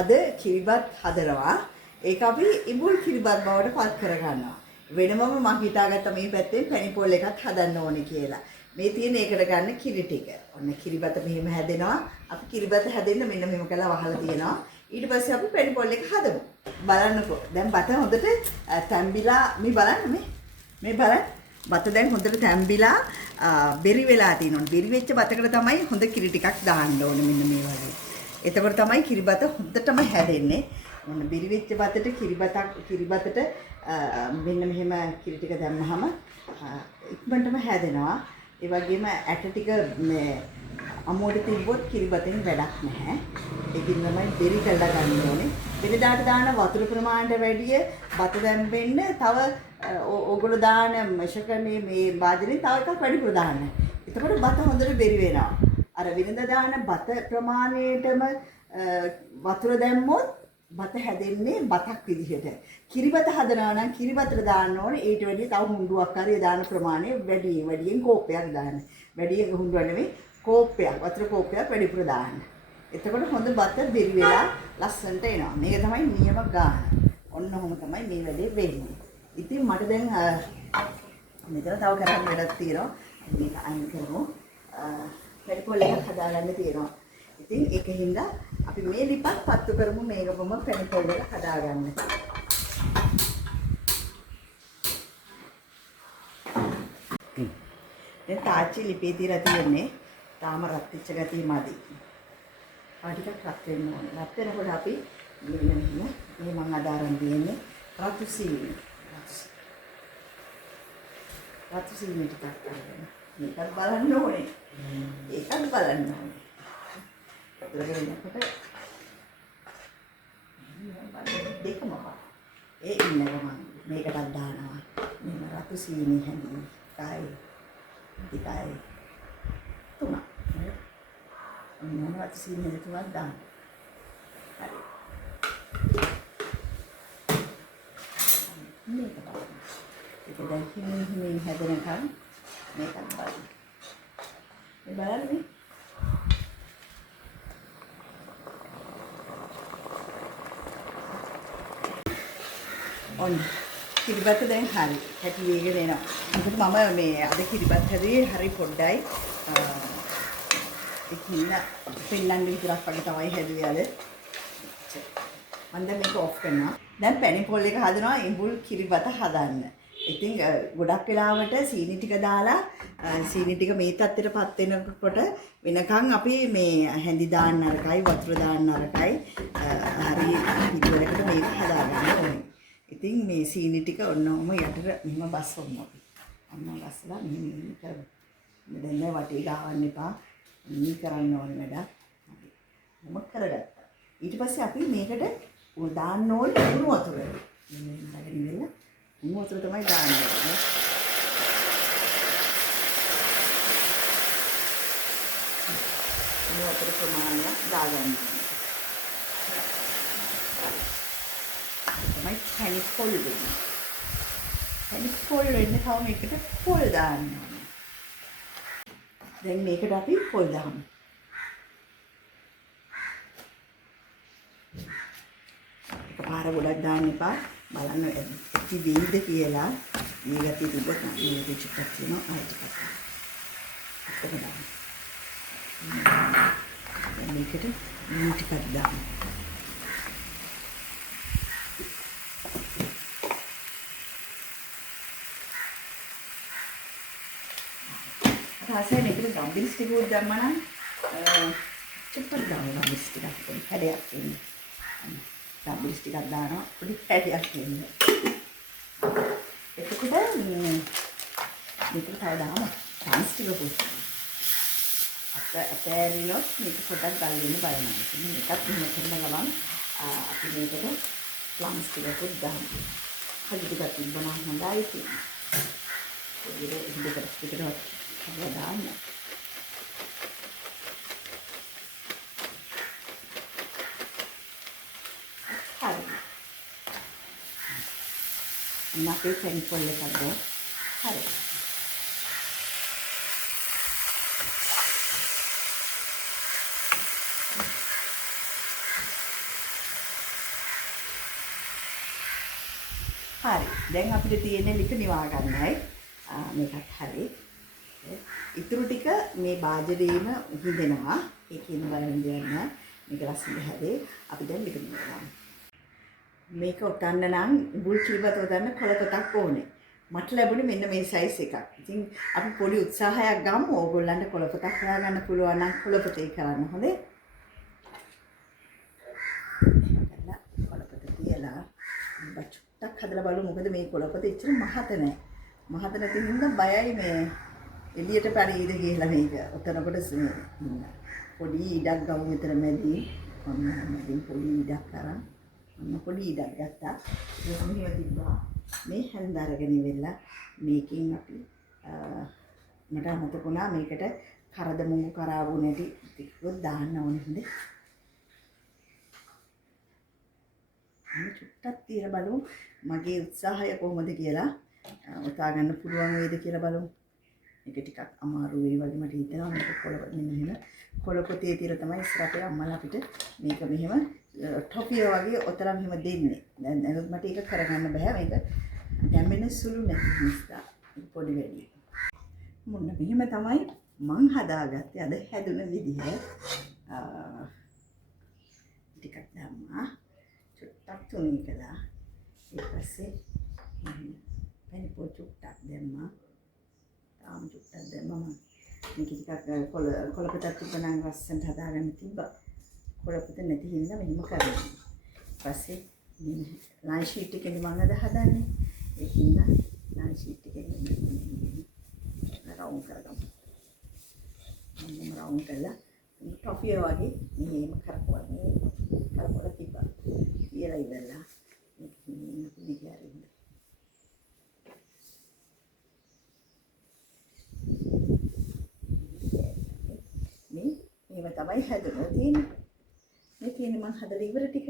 අද කිරිබත් හදනවා. ඒක අපි ඉබුල් කිරිබත් බවට පත් කරගන්නවා. වෙනමම මම හිතාගත්තා මේ පැත්තෙන් පැණි පොල් එකක් හදන්න ඕනේ කියලා. මේ තියෙන ඒකට ගන්න කිරි ටික. ඔන්න කිරිබත මෙහෙම හැදෙනවා. අපි කිරිබත හැදෙන්න මෙන්න මෙහෙම කරලා වහලා තියෙනවා. ඊට පස්සේ අපි පැණි පොල් එක හදමු. බලන්නකෝ. දැන් බත හොඳට තැම්බිලා මේ බලන්න මේ බලන්න. බත දැන් හොඳට තැම්බිලා බෙරි වෙලා තියෙනවා. බෙරි වෙච්ච බතකට තමයි හොඳ කිරි ටිකක් දාන්න ඕනේ මෙන්න මේ වගේ. එතකොට තමයි කිරිබත හොඳටම හැදෙන්නේ. මොන බෙරි වෙච්ච බතට කිරිබතට මෙන්න මෙහෙම කිරි ටික දැම්මහම ඉක්මනටම හැදෙනවා. ඒ වගේම ඇට ටික මේ අමුවට තිබ්බොත් කිරිබතෙන් වැඩක් නැහැ. ඒකින් තමයි බෙරි කරලා ගන්න ඕනේ. වෙනදාට දාන වතුර ප්‍රමාණයට වැඩිය බත දැම්බෙන්න තව ඕගොල්ලෝ දාන මෂකනේ මේ වාදනේ තව එකක් වැඩිපුර දාන්න. එතකොට බත හොඳට බෙරි වෙනවා. අර වෙනද දාන බත ප්‍රමාණයටම වතුර දැම්මොත් බත හැදෙන්නේ බතක් විදිහට. කිරිබත හදනවා නම් කිරිබතට දාන්න ඕනේ ඊට වැඩිය තව හුඬුවක් හරි දාන ප්‍රමාණය වැඩියෙන් කෝප්පයක් දාන්න. වැඩියෙන් හුඬුව නෙමෙයි කෝප්පයක් වතුර කෝප්පයක් වැඩිපුර දාන්න. එතකොට හොඳ බත බෙරි වෙලා ලස්සනට එනවා. මේක තමයි නියම ගාන. ඔන්න ඔහොම තමයි මේ වැඩේ වෙන්නේ. ඉතින් මට දැන් මෙතන තව කරන්න වැඩක් තියෙනවා. මේක අයින් කරමු. පැණි පොල් එකක් හදාගන්න තියෙනවා. ඉතින් ඒකින්ද අපි මේ ලිපත් පත්තු කරමු මේකම පැණි පොල් එක හදාගන්න. දැන් තාච්චි ලිපේ තියලා තියෙන්නේ තාම රත් වෙච්ච ගතිය මදි. ටිකක් රත් වෙන්න ඕනේ. රත් වෙනකොට අපි මෙන්න මේ මම අදාරන් දෙන්නේ රතු සීනි. රතු සීනි ටිකක් අරගෙන මේකත් බලන්න ඕනේ. ඒකත් බලන්න ඕනේ. දෙකම ඒ ඉන්න ගමන් මේකටත් දානවා. මෙන්න රතු සීනි හැඳි කායි දෙකයි තුනක්. මොනවද සීනි තුනක් දාන්න. හරි. මේක බලන්න. ඒක දැන් හිමින් හැදෙනකන් මේකත් බලන්න. මේ බලන්නේ ඔන්න කිරිබත දැන් හරි හැටි වේගෙන එනවා. මොකද මම මේ අද කිරිබත් හැදුවේ හරි පොඩ්ඩයි. ඒකින්න පෙන්නන්න විතරක් වගේ තමයි හැදුවේ අද. මම දැන් මේක ඔෆ් කරනවා. දැන් පැණි පොල් එක හදනවා ඉඹුල් කිරිබත හදන්න. ඉතින් ගොඩක් වෙලාවට සීනි ටික දාලා සීනි ටික මේ තත්ත්වයටපත් වෙනකොට වෙනකන් අපි මේ හැඳි දාන්න අරකයි වතුර දාන්න අරකයි හරි පිළිවෙලකට මේක හදාගන්න ඕනේ. ඉතින් මේ සීනි ටික ඔන්නෝම යටට මෙහෙම බස්සමු අපි. අන්න බස්සලා මෙහෙම කරමු. දැන් මේ වටේ ගහන්න එපා. මේ කරන්න ඕනේ වැඩක්. හරි. මොකක් කරගත්තා. ඊට පස්සේ අපි මේකට දාන්න ඕනේ උණු වතුර. මෙන්න දාගෙන ඉන්න. උණු වතුර තමයි දාන්න ඕනේ. උණු වතුර ප්‍රමාණය දාගන්න ඕනේ. තමයි පැණි පොල් වෙන්නේ. පැණි පොල් වෙන්න තව මේකට පොල් දාන්න ඕනේ. දැන් මේකට අපි පොල් දාමු. එකපාර ගොඩක් දාන්න එපා. බලන්න ඉති වෙයිද කියලා. මේ ගැටි තිබ්බොත් නම් මේ ටිකක් තියෙනවා ආයෙත් ටිකක්. අපිට දාන්න. දැන් මේකට මේ ටිකක් දාන්න. ආසයි මේකට ගම්බිස් ටික උඩ දැම්මම චුට්ටක් දානවා ගම්බිස් ටිකක් පොඩි හැඩයක් එන්නේ. ගම්බිස් ටිකක් දානවා පොඩි හැඩයක් එන්නේ. එතකොට මේක තව දාමු. chance ටික පොඩි. අපෑරිනොත් මේක පොඩක් ගල් වෙන්න බලන්න. මේකත් මෙහෙම කරන ගමන් අපි මේකට chance ටික පොඩි දාමු. හරි ටිකක් තිබ්බනම් හොඳයි තියෙනවා. ඒක ඉඳකට දාන්න. හරි. අපේ පැණි පොල් එකක් හරි. හරි. දැන් අපිට තියෙන්නේ ලිප නිවා ගන්නයි. මේකත් හරි. ඉතුරු ටික මේ භාජනයේම හිඳෙනවා. ඒකේන බලන්න දෙන්න. මේක ලස්සන හැදේ. අපි දැන් ලිප නිවනවා. මේක ඔතන්න නම් බුල් කිරිබත ඔතන්න කොළපතක් ඕනේ. මට ලැබුණේ මෙන්න මේ සයිස් එකක්. ඉතින් අපි පොඩි උත්සාහයක් ගමු. ඕගොල්ලන්ට කොළපතක් හොයාගන්න පුළුවන් නම් කොළපතේ කරන්න හොඳේ. කොළපත තියලා චුට්ටක් හදලා බලමු. මොකද මේ කොළපත ඉච්චර මහත නැහැ. මහත නැති හින්දා බයයි මේ එළියට පරියිද කියලා මේක. ඔතනකොට ඉන්න. පොඩි ඉඩක් ගමු මෙතන මැදින්. ඔන්න මැදින් පොඩි ඉඩක් අරන් ඔන්න පොඩි ඉඩක් ගත්තා. ඒක මෙහෙම තිබ්බා. මේ හැන්ද අරගෙන ඉවෙලා මේකෙන් අපි මට අමතකුණා මේකට කරද මුංගු කරාවු නැටි ටිකක් දාන්න ඕනේ හොඳේ. අන්න චුට්ටක් තියලා බලමු මගේ උත්සාහය කොහොමද කියලා. උතා ගන්න පුළුවන් වේද කියලා බලමු. මේක ටිකක් අමාරු වෙයි වගේ මට හිතෙනවා. මේක කොළපොත මෙන්න කොළපොතේ තියලා තමයි ඉස්සරහට අම්මලා අපිට මේක මෙහෙම ටොපිය වගේ ඔතරම් මෙහෙම දෙන්නේ. දැන් මට ඒක කරගන්න බෑ. මේක දැම්මෙන සුළු නැති නිසා පොඩි වැඩි. මොන්න මෙහෙම තමයි මං හදාගත්තේ අද හැදුන විදිහ. ටිකක් දැම්මා. චුට්ටක් තුනී කළා. ඊට පස්සේ පැණි පොල් චුට්ටක් දැම්මා. තාම චුට්ටක් දැම්මා මම. මේක ටිකක් කොළපතක් තිබ්බනම් ලස්සනට හදාගන්න තිබ්බා. කොළපත නැති හින්දා මෙහෙම කරනවා. ඊපස්සේ මේ ලයින් ෂීට් එකෙන් මම අද හදන්නේ. ඒකින්ද ලයින් ෂීට් එකෙන් රවුන්ඩ් කරගමු. මම රවුන්ඩ් කළා. ටොෆිය වගේ මෙහෙම කරපුවා තිබ්බා. කියලා ඉවරලා මේක දිගාරින්න. මේ තමයි හැදෙලා තියෙන්නේ. මේ තියෙන්නේ මම හදලා ඉවර ටික.